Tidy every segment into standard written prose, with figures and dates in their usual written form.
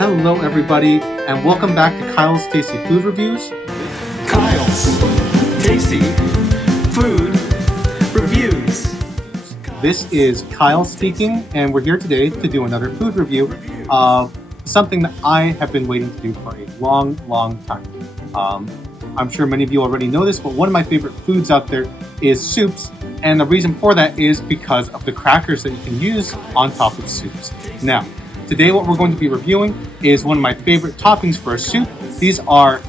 Hello everybody, and welcome back to Kyle's Tasty Food Reviews. Kyle's Tasty Food Reviews. This is Kyle speaking, and we're here today to do another food review of something that I have been waiting to do for a long time. I'm sure many of you already know this, but one of my favorite foods out there is soups, and the reason for that is because of the crackers that you can use on top of soups. Now, today what we're going to be reviewing is one of my favorite toppings for a soup. These are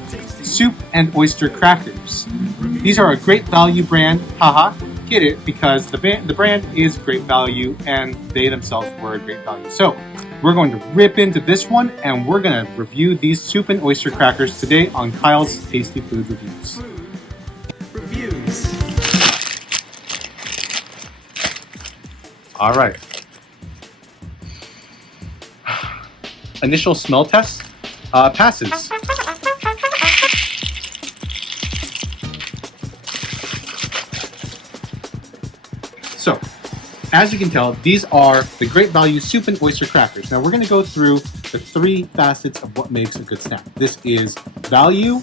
soup and oyster crackers. These are a Great Value brand. Haha, get it, because the brand is Great Value and they themselves were a Great Value. So we're going to rip into this one and we're going to review these soup and oyster crackers today on Kyle's Tasty Food Reviews. All right. Initial smell test passes. So, as you can tell, these are the Great Value Soup and Oyster Crackers. Now, we're going to go through the three facets of what makes a good snack. This is value,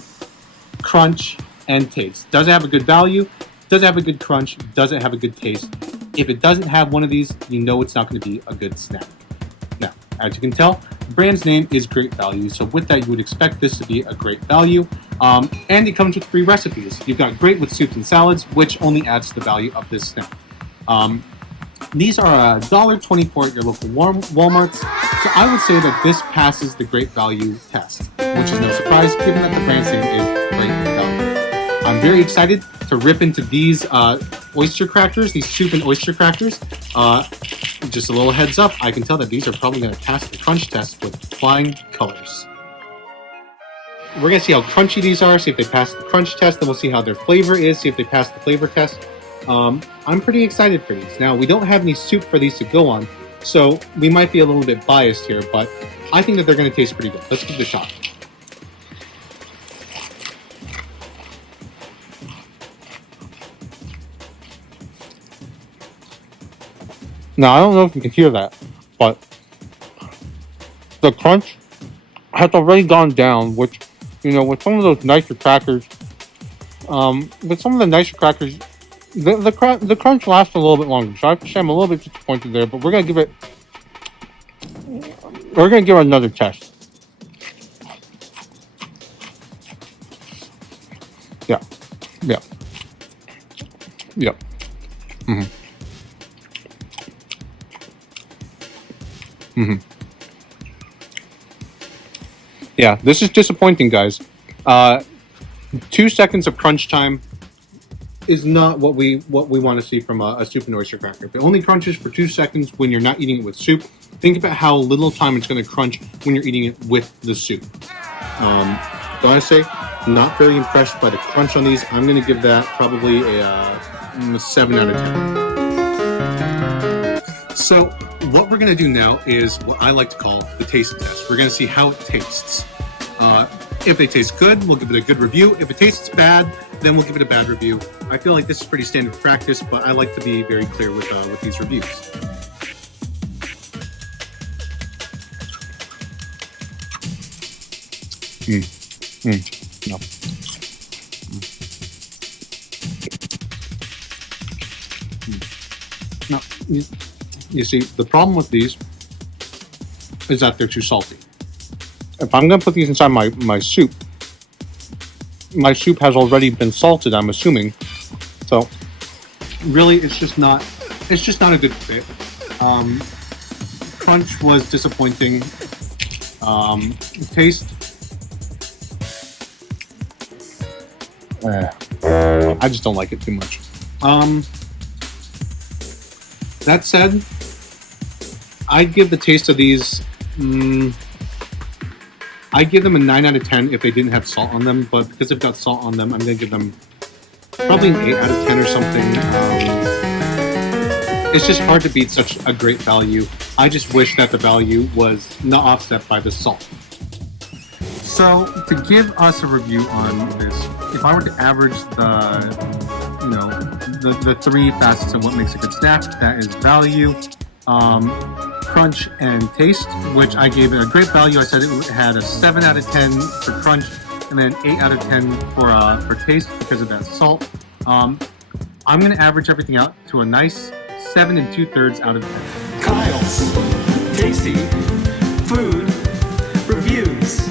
crunch, and taste. Does it have a good value? Does it have a good crunch? Does it have a good taste? If it doesn't have one of these, you know it's not going to be a good snack. Now, as you can tell, the brand's name is Great Value, so with that you would expect this to be a great value. And it comes with 3 recipes. You've got great with soups and salads, which only adds to the value of this snack. These are $1.24 at your local Walmarts, so I would say that this passes the Great Value test, which is no surprise given that the brand's name is Great Value. I'm very excited to rip into these oyster crackers, these soup and oyster crackers. Just a little heads up, I can tell that these are probably going to pass the crunch test with flying colors. We're going to see how crunchy these are, see if they pass the crunch test, then we'll see how their flavor is, see if they pass the flavor test. I'm pretty excited for these. Now, we don't have any soup for these to go on, so we might be a little bit biased here, but I think that they're going to taste pretty good. Let's give it a shot. Now, I don't know if you can hear that, but the crunch has already gone down, which, you know, with some of those nicer crackers, the crunch lasts a little bit longer. So I have to say I'm a little bit disappointed there, but we're going to give it another test. Yeah. Yeah, this is disappointing, guys. 2 seconds of crunch time is not what we want to see from a soup and oyster cracker. If it only crunches for 2 seconds when you're not eating it with soup, think about how little time it's going to crunch when you're eating it with the soup. Gotta say, not very impressed by the crunch on these. I'm going to give that probably a 7 out of 10. So what we're going to do now is what I like to call the taste test. We're going to see how it tastes. If they taste good, we'll give it a good review. If it tastes bad, then we'll give it a bad review. I feel like this is pretty standard practice, but I like to be very clear with these reviews. No. No. You see, the problem with these is that they're too salty. If I'm going to put these inside my soup has already been salted, I'm assuming. So, really, it's just not a good fit. Crunch was disappointing. Taste, I just don't like it too much. That said, I'd give the taste of these, I'd give them a 9 out of 10 if they didn't have salt on them, but because they've got salt on them, I'm going to give them probably an 8 out of 10 or something. It's just hard to beat such a great value. I just wish that the value was not offset by the salt. So, to give us a review on this, if I were to average the 3 facets of what makes a good snack, that is value, crunch and taste, which I gave it a great value. I said it had a 7 out of 10 for crunch and then 8 out of 10 for taste because of that salt. I'm going to average everything out to a nice 7 2/3 out of 10. Kyle's Tasty Food Reviews.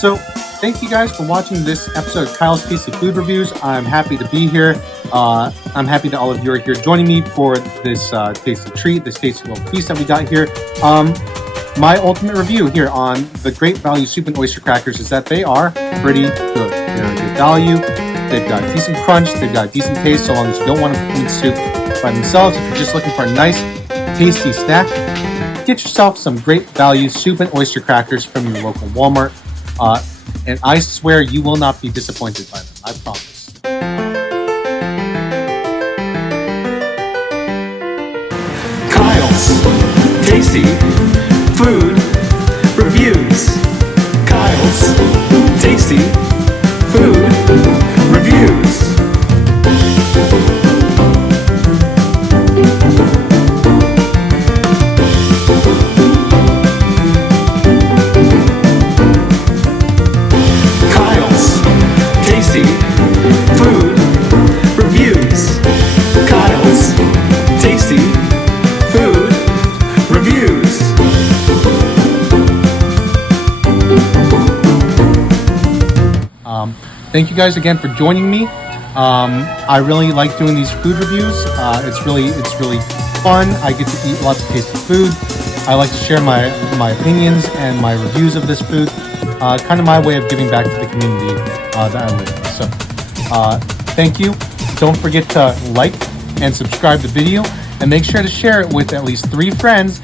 So, thank you guys for watching this episode of Kyle's Tasty Food Reviews. I'm happy to be here. I'm happy that all of you are here joining me for this tasty treat, this tasty little piece that we got here. My ultimate review here on the Great Value Soup and Oyster Crackers is that they are pretty good. They're a good value. They've got decent crunch. They've got decent taste, so long as you don't want to put them in soup by themselves. If you're just looking for a nice, tasty snack, get yourself some Great Value Soup and Oyster Crackers from your local Walmart. And I swear you will not be disappointed by them. I promise. Kyle's Tasty Food Reviews. Kyle's Tasty Food Reviews. Kyle's Tasty Food Reviews. Kyle's Tasty Food Reviews. Thank you guys again for joining me. I really like doing these food reviews. It's really fun. I get to eat lots of tasty food. I like to share my opinions and my reviews of this food. Kind of my way of giving back to the community that I live in. So, thank you. Don't forget to like and subscribe the video, and make sure to share it with at least 3 friends